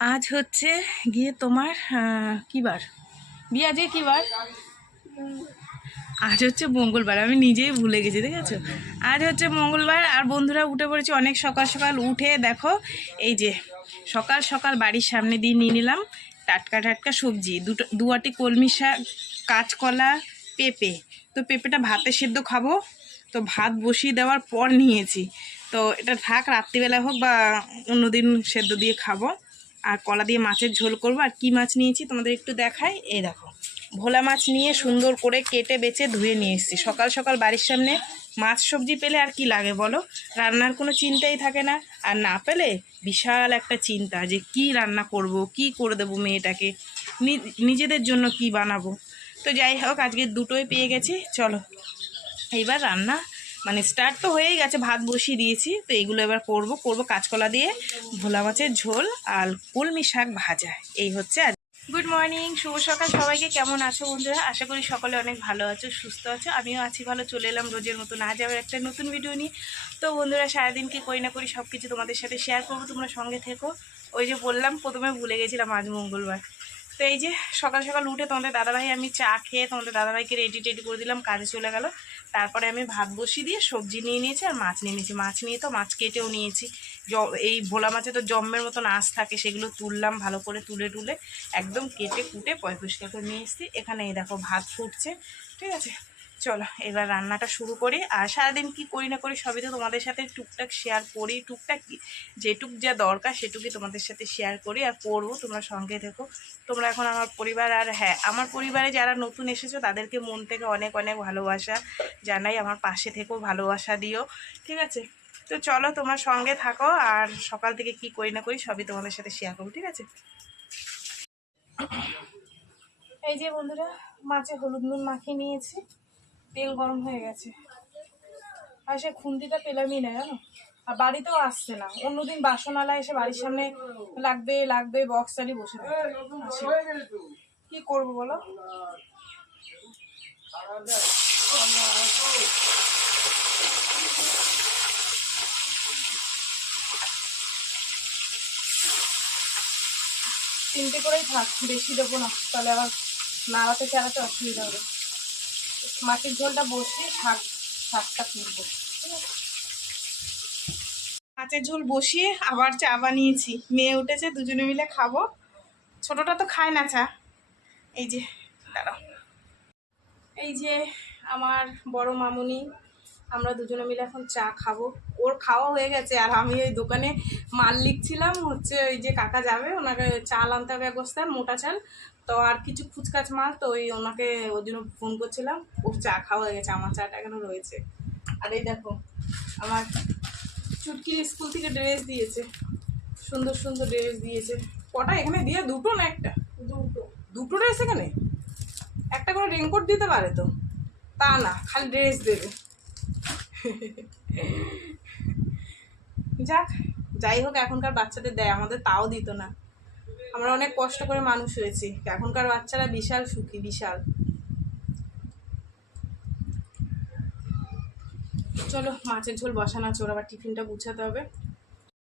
আজ হচ্ছে গিয়ে তোমার কি বার? বিয়ে আজকে কি বার? আজ হচ্ছে মঙ্গলবার, আমি নিজেই ভুলে গেছি, ঠিক আছে? আজ হচ্ছে মঙ্গলবার, আর বন্ধুরা উঠে পড়েছি অনেক সকাল সকাল। উঠে দেখো, এই যে সকাল সকাল বাড়ির সামনে দিয়ে নিয়ে নিলাম টাটকা টাটকা সবজি, দুটো দুয়াটি কলমি শাক, কাঁচকলা, পেঁপে। তো পেঁপেটা ভাতে সেদ্ধ খাব, তো ভাত বসিয়ে দেওয়ার পর নিয়েছি। তো এটা থাক, রাত্রিবেলা হোক বা অন্যদিন সেদ্ধ দিয়ে খাব। আর কলা দিয়ে মাছের ঝোল করব। আর কি মাছ নিয়েছি তোমাদের একটু দেখাই। এই দেখো, ভোলা মাছ নিয়ে সুন্দর করে কেটে বেছে ধুয়ে নিয়ে এসেছি। সকাল সকাল বাড়ির সামনে মাছ সবজি পেলে আর কি লাগে বলো? রান্নার কোনো চিন্তাই থাকে না। আর না পেলে বিশাল একটা চিন্তা যে কি রান্না করব, কি করে দেবো মেয়েটাকে? নিজেদের জন্য কি বানাবো? তো যাই হোক, আজকে দুটোই পেয়ে গেছি। চলো, এইবার রান্না মানে স্টার্ট তো হয়েই গেছে, ভাত বসিয়ে দিয়েছি, তো এগুলো এবার করব। করব কাঁচকলা দিয়ে, ভোলা মাছের ঝোল আর কলমি শাক ভাজা। এই হচ্ছে আজ গুড মর্নিং শুভ সকাল সবাইকে, কেমন আছো বন্ধুরা? আশা করি সকলে অনেক ভালো আছো, সুস্থ আছো। আমিও আছি ভালো, চলে এলাম রোজের মতন। আজ আবার একটা নতুন ভিডিও নিয়ে। তো বন্ধুরা, সারাদিন কি করি না করি সব কিছু তোমাদের সাথে শেয়ার করব, তোমরা সঙ্গে থেকো। ওই যে বললাম, প্রথমে ভুলে গেছিলাম আজ মঙ্গলবার। তো এই যে সকাল সকাল উঠে তোমাদের দাদাভাই, আমি চা খেয়ে তোমাদের দাদাভাইকে রেডি টেডি করে দিলাম, কাজে চলে গেল। তারপরে আমি ভাত বসিয়ে দিয়ে সবজি নিয়ে নিয়েছি আর মাছ নিয়ে নিয়েছি। মাছ নিয়ে তো মাছ কেটেও নিয়েছি। এই ভোলা মাছে তো জম্মের মতন আঁশ থাকে, সেগুলো তুললাম ভালো করে তুলে টুলে একদম কেটে কুটে পয় পরিষ্কার করে নিয়ে এসেছি। এখানে এই দেখো ভাত ফুটছে, ঠিক আছে? চলো, এবার রান্নাটা শুরু করি। আর সারাদিন কি করি না করি সবই তো তোমাদের সাথে টুকটাক শেয়ার করি। টুকটাক কি, যেটুক যা দরকার সেটুকুই তোমাদের সাথে শেয়ার করি আর করব, তোমরা সঙ্গে থেকো। তোমরা এখন আমার পরিবার আর হ্যাঁ আমার পরিবারে যারা নতুন এসেছ তাদেরকে মন থেকে অনেক অনেক ভালোবাসা জানাই। আমার পাশে থেকেও ভালোবাসা দিও, ঠিক আছে? তো চলো, তোমার সঙ্গে থাকো আর সকাল থেকে কি করি না করি সবই তোমাদের সাথে শেয়ার করব, ঠিক আছে? এই যে বন্ধুরা, মাছে হলুদ নুন মাখিয়ে নিয়েছি। তেল গরম হয়ে গেছে। আর সে খুন্তিটা পেলামই না, জানো? আর বাড়িতেও আসছে না। অন্যদিন বাসনালা এসে বাড়ির সামনে লাগবে লাগবে বক্স চালিয়ে বসে। কি করব বলো? তিনটে করেই থাক, বেশি দেবো না। তাহলে আবার নাড়াতে চালাতে অসুবিধা হবে। মাটির ঝোলটা বসিয়ে শাক, শাকটা তুলব। মাছের ঝোল বসিয়ে আবার চা বানিয়েছি। মেয়ে উঠেছে, দুজনে মিলে খাব। ছোটটা তো খায় না চা। এই যে, দাঁড়াও। এই যে আমার বড় মামুনি, আমরা দুজনে মিলে এখন চা খাব। ওর খাওয়া হয়ে গেছে আর আমি ওই দোকানে মাল লিখছিলাম হচ্ছে ওই যে কাকা যাবে ওনাকে চাল আনতে হবে এক মোটা চাল। তো আর কিছু ফুচকাচ মাল তো ওই ওনাকে ওর জন্য ফোন করছিলাম। ওর চা খাওয়া হয়ে গেছে আমার চাটা এখনও রয়েছে। আর এই দেখো আমার চুটকির স্কুল থেকে ড্রেস দিয়েছে। সুন্দর সুন্দর ড্রেস দিয়েছে। কটা? এখানে দিয়ে দুটো না একটা? দুটো। দুটো ড্রেস এখানে? একটা করে রেনকোট দিতে পারে তো? তা না খালি ড্রেস দেবে। যাক, যাই হোক, এখনকার বাচ্চাদের দেয়, আমাদের তাও দিত না। আমরা অনেক কষ্ট করে মানুষ হয়েছি। এখনকার বাচ্চারা বিশাল সুখী, বিশাল। চলো, মাছের ঝোল বসানো আছে, ওর আবার টিফিনটা গুছাতে হবে।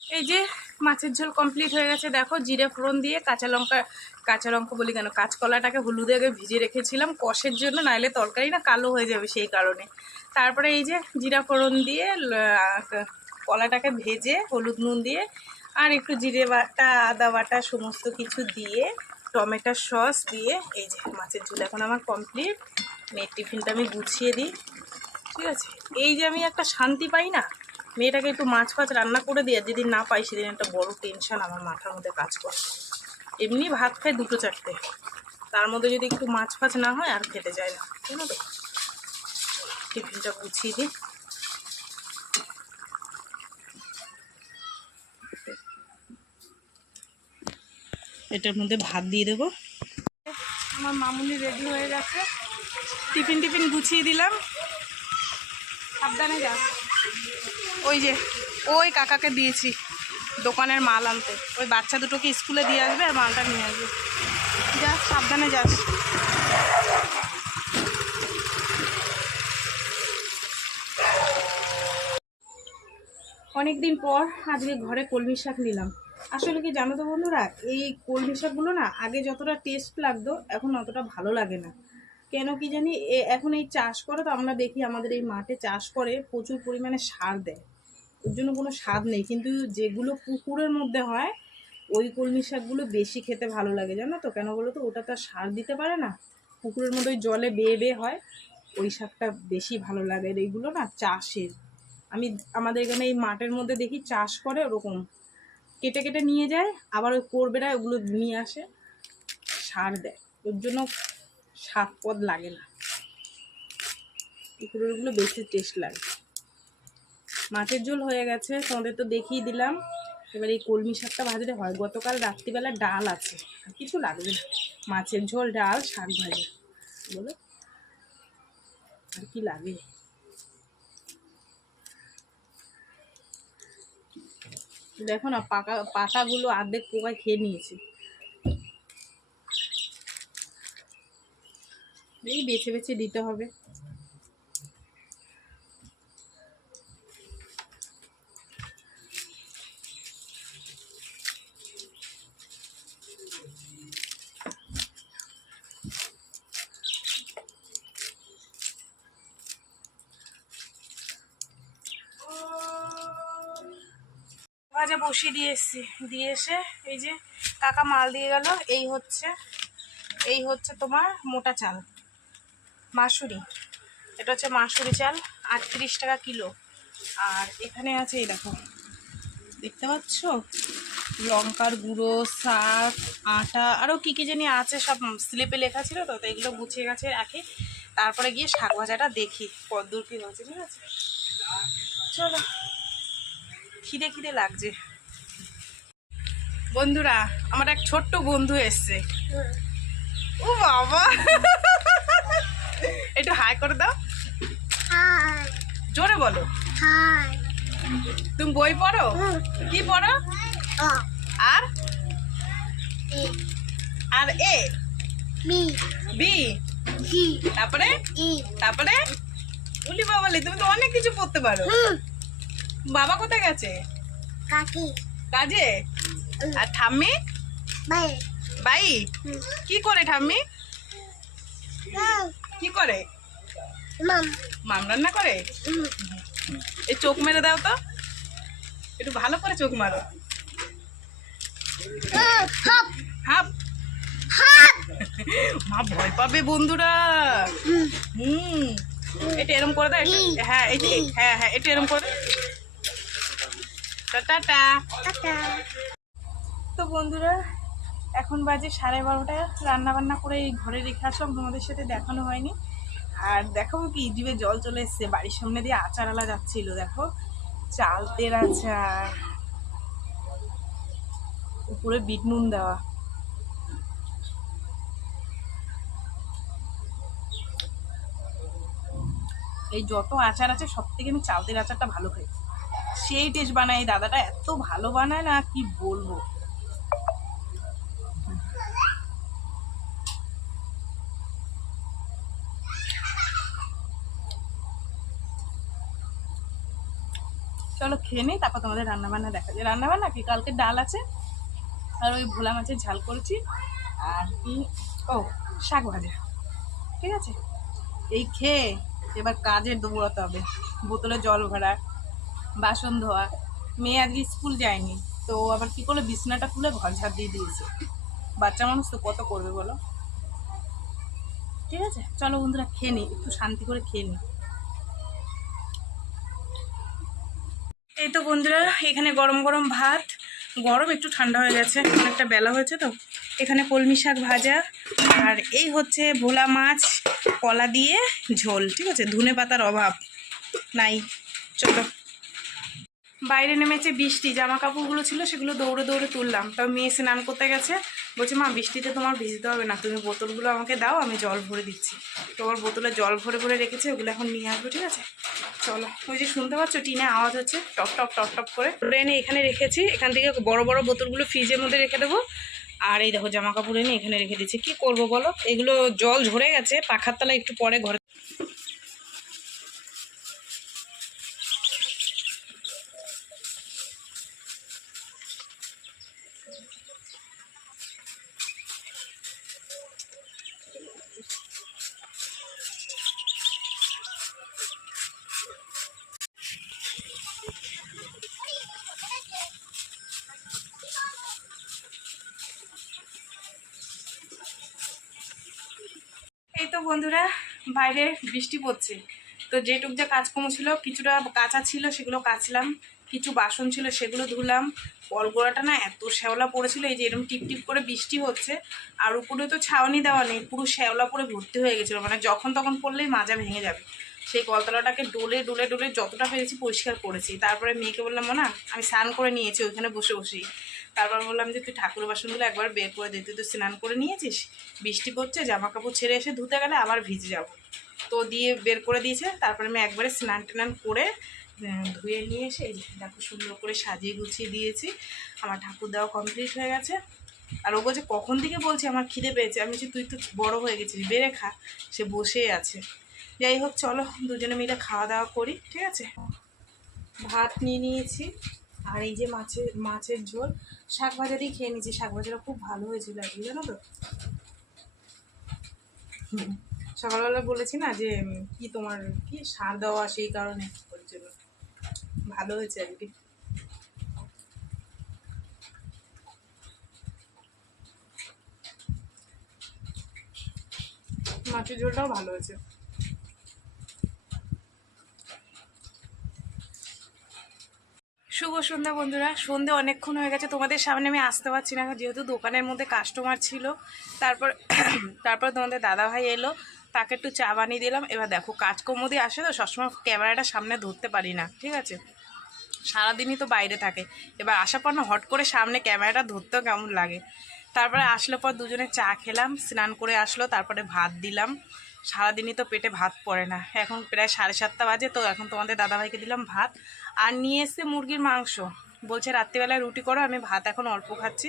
এই যে, মাছের ঝোল কমপ্লিট হয়ে গেছে। দেখো, জিরে ফোড়ন দিয়ে কাঁচা লঙ্কা কাঁচা লঙ্কা বলি কেন, কাঁচকলাটাকে হলুদে আগে ভিজে রেখেছিলাম। কষের জন্য নাইলে তরকারি না কালো হয়ে যাবে সেই কারণে। তারপরে এই যে, জিরা ফোড়ন দিয়ে কলাটাকে ভেজে হলুদ নুন দিয়ে আর একটু জিরে বাটা, আদা বাটা সমস্ত কিছু দিয়ে টমেটোর সস দিয়ে, এই যে মাছের ঝোল এখন আমার কমপ্লিট মেয়ের টিফিনটা আমি গুছিয়ে দিই, ঠিক আছে? এই যে আমি একটা শান্তি পাই না, মেয়েটাকে একটু মাছ ফাছ রান্না করে দিয়ে যেদিন না পাই সেদিন একটা বড় টেনশন আমার মাথার মধ্যে কাজ করে। এমনি ভাত খায় দুটো চারটে, তার মধ্যে যদি একটু মাছ ফাছ না হয় আর খেতে যায় না, ঠিক আছে? টিফিনটা গুছিয়ে দিই। এটার মধ্যে ভাত দিয়ে দেবো। আমার মামুনি রেডি হয়ে গেছে। টিফিন টিফিন গুছিয়ে দিলাম। সাবধানে যা। ওই যে, ওই কাকাকে দিয়েছি দোকানের মাল আনতে। ওই বাচ্চা দুটোকে স্কুলে দিয়ে আসবে আর মালটা নিয়ে আসবে। যা, সাবধানে যাস। অনেক দিন পর আজকে ঘরে কলমি শাক নিলাম। আসলে কি জানো তো বন্ধুরা, এই কলমি শাকগুলো না আগে যতটা টেস্ট লাগতো, এখন অতটা ভালো লাগে না। কেন কি জানি এখন এই চাষ করে তো আমরা দেখি আমাদের এই মাঠে চাষ করে প্রচুর পরিমাণে সার দেয়। ওর জন্য কোনো স্বাদ নেই, কিন্তু যেগুলো পুকুরের মধ্যে হয়, ওই কলমি শাকগুলো বেশি খেতে ভালো লাগে, জানো তো? কেন বলো তো? ওটা তো সার দিতে পারে না। পুকুরের মধ্যে ওই জলে বেয়ে বেয়ে হয়, ওই শাকটা বেশি ভালো লাগে। এইগুলো না চাষের। আমি আমাদের এখানে এই মাঠের মধ্যে দেখি চাষ করে ওরকম। কেটে কেটে নিয়ে যায়, আবার ওই করবেরা ওগুলো নিয়ে আসে, সার দেয়। ওর জন্য স্বাদ পদ লাগে না। পুকুরেরগুলো বেশি টেস্ট লাগে। মাছের ঝোল হয়ে গেছে, তোমাদের তো দেখিয়ে দিলাম। এবার এই কলমি শাকটা ভাজলে হয়। গতকাল রাত্রিবেলা ডাল আছে, আর কিছু লাগবে না। মাছের ঝোল, ডাল, শাক ভাজা। বলো, আর কি লাগে? দেখো না পাকা পাতাগুলো আর্ধেক পোকায় খেয়ে নিয়েছে। এই বেছে বেছে দিতে হবে। ভাজা বসিয়ে দিয়ে এসছি। দিয়ে এসে এই যে কাকা মাল দিয়ে গেল। এই হচ্ছে এই হচ্ছে তোমার মোটা চাল, মাসুরি। এটা হচ্ছে মাসুরি চাল, আটত্রিশ টাকা কিলো। আর এখানে আছে, এই দেখো, দেখতে পাচ্ছ? লঙ্কার গুঁড়ো, শাক, আটা আরও কী কী জানি আছে, সব স্লিপে লেখা ছিল তো তো এগুলো গুছিয়ে গেছে রাখি। তারপরে গিয়ে শাক ভাজাটা দেখি কদ্দূর কী হয়েছে, ঠিক আছে? চলো। খিদে খিদে লাগছে। বন্ধুরা আমার এক ছোট্ট বন্ধু এসছে। ও বাবা! একটু হাই করে দাও। জোরে বলো। তুমি বই পড়ো? কি পড়ো? আর? এ। আর এ? বি। তারপরে? তারপরে? উলি বাবালি তুমি তো অনেক কিছু পড়তে পারো। বাবা কোথায় গেছে? কাকি। কাজে? আর ঠাম্মি? বাই। বাই? কি করে ঠাম্মি? মাম কি করে? মাম। মাম রান্না করে? এই চোখ মেরে দাও তো। একটু ভালো করে চোখ মারো। হপ। হাপ। মা ভয় পাবে বন্ধুরা। হুম। এটা এরম করে দাও হ্যাঁ হ্যাঁ হ্যাঁ এটা এরম করে টাটা। তো বন্ধুরা এখন বাজে সাড়ে বারোটা। রান্না বান্না করে এই ঘরে রেখে আসলাম তোমাদের সাথে দেখানো হয়নি। আর দেখাবো কি জিভে জল চলে এসছে বাড়ির সামনে দিয়ে আচার আলা যাচ্ছিল দেখো। চালতের আচার। উপরে বিট নুন দেওয়া। এই যত আচার আছে সব থেকে আমি চালতের আচারটা ভালো খাই। সেই টেস্ট বানায়, এই দাদাটা এত ভালো বানায় না, কি বলব? চলো খেয়ে নেই, তারপর তোমাদের রান্না বান্না দেখা যায়। রান্না বান্না কি? কালকে ডাল আছে, আর ওই ভোলা মাছের ঝাল করেছি, আর কি? ও, শাক ভাজা। ঠিক আছে? এই খেয়ে এবার কাজের দৌড়াতে হবে। বোতলে জল ভরা। বাসন ধোয়া। মেয়ে আজকে স্কুল যায়নি, তো আবার কি করল? বিছনাটা খুলে ঘর ঝাড় দিয়ে দিয়েছে। বাচ্চা মানুষ তো কত করবে বলো? ঠিক আছে, চলো বন্ধুরা, খেয়ে নিই একটু শান্তি করে খেয়ে নিই এই তো বন্ধুরা, এখানে গরম গরম ভাত। গরম একটু ঠান্ডা হয়ে গেছে, অনেকটা বেলা হয়েছে তো। এখানে কলমি শাক ভাজা, আর এই হচ্ছে ভোলা মাছ, কলা দিয়ে ঝোল, ঠিক আছে? ধনে পাতার অভাব নাই। চলো। বাইরে নেমেছে বৃষ্টি জামা কাপড়গুলো ছিল সেগুলো দৌড়ে দৌড়ে তুললাম। তাও মেয়ে স্নান করতে গেছে, বলছে, মা, বৃষ্টিতে তোমার ভিজতে হবে না, তুমি বোতলগুলো আমাকে দাও, আমি জল ভরে দিচ্ছি। তোমার বোতলে জল ভরে ভরে রেখেছে, ওগুলো এখন নিয়ে আসব, ঠিক আছে? চলো, ওই যে শুনতে পাচ্ছ টিনে আওয়াজ হচ্ছে, টপ টপ টপ টপ করে। এনে এখানে রেখেছি, এখান থেকে বড় বড় বোতলগুলো ফ্রিজের মধ্যে রেখে দেবো। আর এই দেখো জামা কাপড় এনে এখানে রেখে দিচ্ছি। কি করব বলো? এগুলো জল ঝরে গেছে, পাখার তলায় একটু পরে ঘরে বন্ধুরা, বাইরে বৃষ্টি পড়ছে। তো যেটুক যে কাজকর্ম ছিল, কিছুটা কাঁচা ছিল, সেগুলো কাচলাম। কিছু বাসন ছিল, সেগুলো ধুলাম। কলগোড়াটা না এত শ্যাওলা পড়েছিল, এই যে এরকম টিপ টিপ করে বৃষ্টি হচ্ছে। আর উপরে তো ছাউনি দেওয়া নেই, পুরো শ্যাওলা পরে ভর্তি হয়ে গেছিল। মানে যখন তখন পড়লেই মাজা ভেঙে যাবে। সেই কলতলাটাকে ডোলে ডোলে ডোলে যতটা পেরেছি পরিষ্কার করেছি। তারপরে মেয়েকে বললাম না আমি স্নান করে নিয়েছি, ওইখানে বসে বসেই। তারপর বললাম যে, তুই ঠাকুর বাসনগুলো একবার বের করে দে, তুই তো স্নান করে নিয়েছিস, বৃষ্টি পড়ছে জামা কাপড় ছেড়ে এসে ধুতে গেলে আবার ভিজে যাব। তো দিয়ে বের করে দিয়েছে, তারপরে আমি একবারে স্নান টান করে ধুয়ে নিয়ে এসে দেখো সুন্দর করে সাজিয়ে গুছিয়ে দিয়েছি। আমার ঠাকুর দেওয়া কমপ্লিট হয়ে গেছে। আর ও বলছে কখন থেকে বলছি, আমার খিদে পেয়েছে। আমি বলছি, তুই তো বড় হয়ে গেছিস, বেড়ে খা, সে বসেই আছে। যাই হোক, চলো দুজনে মিলে খাওয়া দাওয়া করি, ঠিক আছে? ভাত নিয়ে নিয়েছি। আর এই যে মাছের মাছের ঝোল, শাক ভাজা দিয়ে খেয়ে নিয়েছি। শাক ভাজাটা খুব ভালো হয়েছিল কি জানো তো? সকালবেলা বলেছি না যে কি তোমার, কি সার দেওয়া সেই কারণে ওর জন্য ভালো হয়েছে আর কি। মাছের ঝোলটাও ভালো হয়েছে। শুভ সন্ধ্যা বন্ধুরা। সন্ধে অনেকক্ষণ হয়ে গেছে, তোমাদের সামনে আমি আসতে পারছি না, যেহেতু দোকানের মধ্যে কাস্টমার ছিল। তারপর তারপর তোমাদের দাদাভাই এলো, তাকে একটু চা বানিয়ে দিলাম। এবার দেখো, কাজকর্ম দিয়ে আসে তো, সবসময় ক্যামেরাটা সামনে ধরতে পারি না, ঠিক আছে? সারাদিনই তো বাইরে থাকে। এবার আসার পর না, হট করে সামনে ক্যামেরাটা ধরতেও কেমন লাগে। তারপরে আসলো পর দুজনে চা খেলাম, স্নান করে আসলো, তারপরে ভাত দিলাম। সারাদিনই তো পেটে ভাত পড়ে না। এখন প্রায় সাড়ে সাতটা বাজে, তো এখন তোমাদের দাদাভাইকে দিলাম ভাত। আর নিয়ে এসছে মুরগির মাংস। বলছে, রাত্রিবেলায় রুটি করো, আমি ভাত এখন অল্প খাচ্ছি।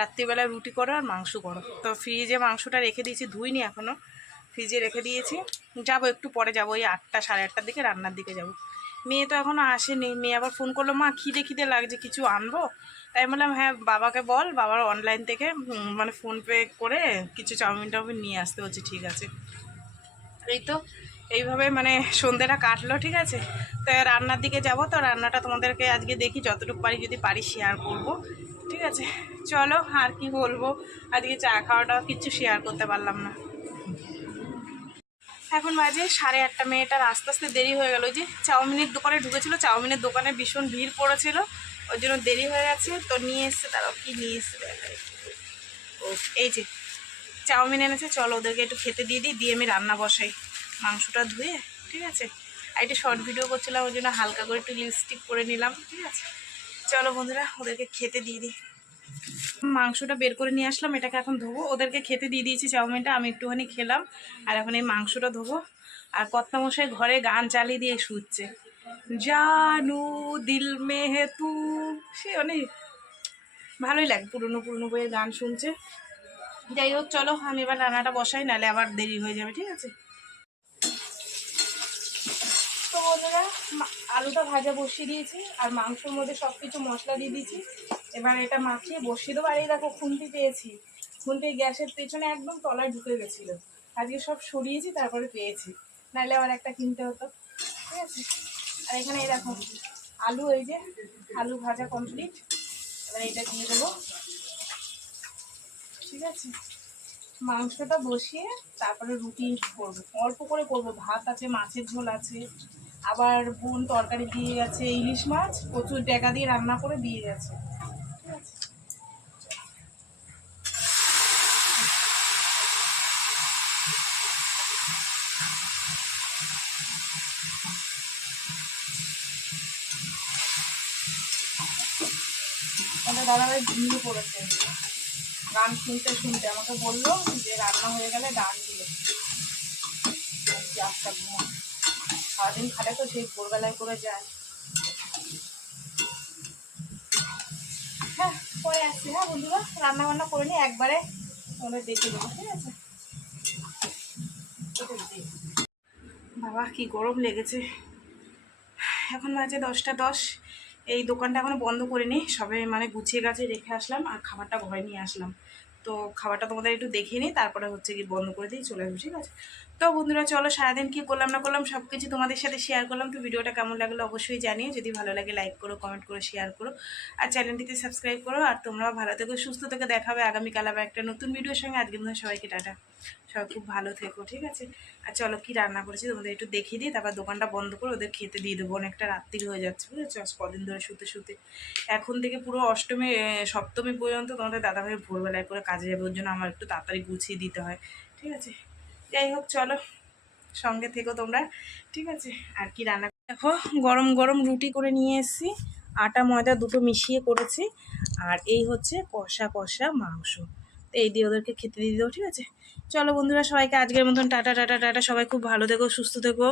রাত্রিবেলায় রুটি করো আর মাংস করো। তো ফ্রিজে মাংসটা রেখে দিয়েছি, ধুইনি এখনও ফ্রিজে রেখে দিয়েছি। যাব, একটু পরে যাব, ওই আটটা, সাড়ে আটটার দিকে, রান্নার দিকে যাব। মেয়ে তো এখনও আসেনি। মেয়ে আবার ফোন করল, মা, খিদে খিদে লাগছে, কিছু আনব? তাই বললাম হ্যাঁ বাবাকে বল, বাবার অনলাইন থেকে মানে ফোনপে করে কিছু চাউমিন টাউমিন নিয়ে আসতে হচ্ছে ঠিক আছে। এই তো এইভাবে মানে সন্ধ্যেটা কাটলো, ঠিক আছে? তো রান্নার দিকে যাব, তো রান্নাটা তোমাদেরকে আজকে দেখি, যতটুকু পারি যদি পারি শেয়ার করব, ঠিক আছে? চলো, আর কি বলব? আজকে চা খাওয়াটাও কিচ্ছু শেয়ার করতে পারলাম না। এখন বাজে সাড়ে আটটা, মেয়েটার আস্তে আস্তে দেরি হয়ে গেল। যে চাউমিনের দোকানে ঢুকেছিল, চাউমিনের দোকানে ভীষণ ভিড় পড়েছিল ওই জন্য দেরি হয়ে গেছে, তো নিয়ে এসছে তারাও কি নিয়ে এসছে। এই যে, চাউমিন এনেছে, চলো ওদেরকে একটু খেতে দিয়ে দিই, দিয়ে আমি রান্না বসাই। মাংসটা ধুয়ে, ঠিক আছে? আর একটা শর্ট ভিডিও করছিলাম, ওই জন্য হালকা করে একটু লিপস্টিক করে নিলাম, ঠিক আছে? চলো বন্ধুরা, ওদেরকে খেতে দিয়ে দিই। মাংসটা বের করে নিয়ে আসলাম, এটাকে এখন ধোবো। ওদেরকে খেতে দিয়ে দিয়েছি চাউমিনটা, আমি একটুখানি খেলাম, আর এখন এই মাংসটা ধোবো। আর কর্তামশাই ঘরে গান চালিয়ে দিয়ে শুচ্ছে। জানু দিল মে হে তু। সে অনেক ভালোই লাগে, পুরনো পুরনো বইয়ের গান শুনছে। যাই হোক, চলো, আমি এবার রান্নাটা বসাই, নাহলে আবার দেরি হয়ে যাবে, ঠিক আছে তো বন্ধুরা আলুটা ভাজা বসিয়ে দিয়েছি, আর মাংসের মধ্যে সব কিছু মশলা দিয়ে দিয়েছি। এবার এটা মাখিয়ে বসিয়ে দেবো। আর এই দেখো, খুন্তি পেয়েছি। খুন্তি গ্যাসের পেছনে একদম তলায় ঢুকে গেছিল। আজকে সব সরিয়েছি, তারপরে পেয়েছি। নাহলে আবার একটা কিনতে হতো। ঠিক আছে? আর এখানে এই দেখো, আলু এই যে, আলু ভাজা কমপ্লিট এবার এটা দিয়ে দেবো। ঠিক আছে? মাংসটা বসিয়ে তারপরে রুটি করব। অল্প করে করব। ভাত আছে, মাছের ঝোল আছে। আবার বোন তরকারি দিয়ে গেছে ইলিশ মাছ প্রচুর টাকা দিয়ে রান্না করে দিয়ে গেছে। দাদাভাই ঘুমিয়ে পড়েছে গান শুনতে শুনতে আমাকে বলল যে রান্না হয়ে গেলে গান আচ্ছা ঘুমো সারাদিন খাটে তো সেই ভোরবেলায় করে যায়। হ্যাঁ পরে আসছি। হ্যাঁ বন্ধুরা রান্না বান্না করে নিয়ে একবারে ওদের দেখে দেবো, ঠিক আছে? বাবা, কি গরম লেগেছে। এখন বাজে দশটা দশ। এই দোকানটা এখনও বন্ধ করিনি, সবে মানে গুছিয়ে গাছে রেখে আসলাম আর খাবারটা ঘরে নিয়ে আসলাম। তো খাবারটা তোমাদের একটু দেখে নিই, তারপরে হচ্ছে কি বন্ধ করে দিই, চলে আসব, ঠিক আছে? তো বন্ধুরা, চলো সারাদিন কি করলাম না করলাম সব কিছু তোমাদের সাথে শেয়ার করলাম। তো ভিডিওটা কেমন লাগল অবশ্যই জানিও। যদি ভালো লাগে লাইক করো কমেন্ট করো শেয়ার করো। আর চ্যানেলটিতে সাবস্ক্রাইব করো। আর তোমরাও ভালো থেকো, সুস্থ থেকে। দেখাবে আগামীকাল আবার একটা নতুন ভিডিওর সঙ্গে। আজকে মধ্যে সবাইকে টাটা। সবাই খুব ভালো থেকো, ঠিক আছে? আর চলো কি রান্না করেছি তোমাদের একটু দেখিয়ে দিই। তারপর দোকানটা বন্ধ করে ওদের খেতে দিয়ে দেবো। অনেকটা রাত্রি হয়ে যাচ্ছে, বুঝেছ? কদিন ধরে শুতে শুতে। এখন থেকে পুরো অষ্টমী সপ্তমী পর্যন্ত তোমাদের দাদাভাই ভোরবেলায় করে কাজে যাবে। ওর জন্য আমার একটু তাড়াতাড়ি গুছিয়ে দিতে হয়, ঠিক আছে? যাই হোক, চলো। সঙ্গে থেকো তোমরা। ঠিক আছে? আর কি রান্না দেখো, গরম গরম রুটি করে নিয়ে এসেছি। আটা, ময়দা দুটো মিশিয়ে করেছি। আর এই হচ্ছে কষা কষা মাংস। তো এই দিয়ে ওদেরকে খেতে দিয়ে দেবো ঠিক আছে? চলো বন্ধুরা, সবাইকে আজকের মতন টাটা টাটা টাটা। সবাই খুব ভালো থেকো, সুস্থ থেকো।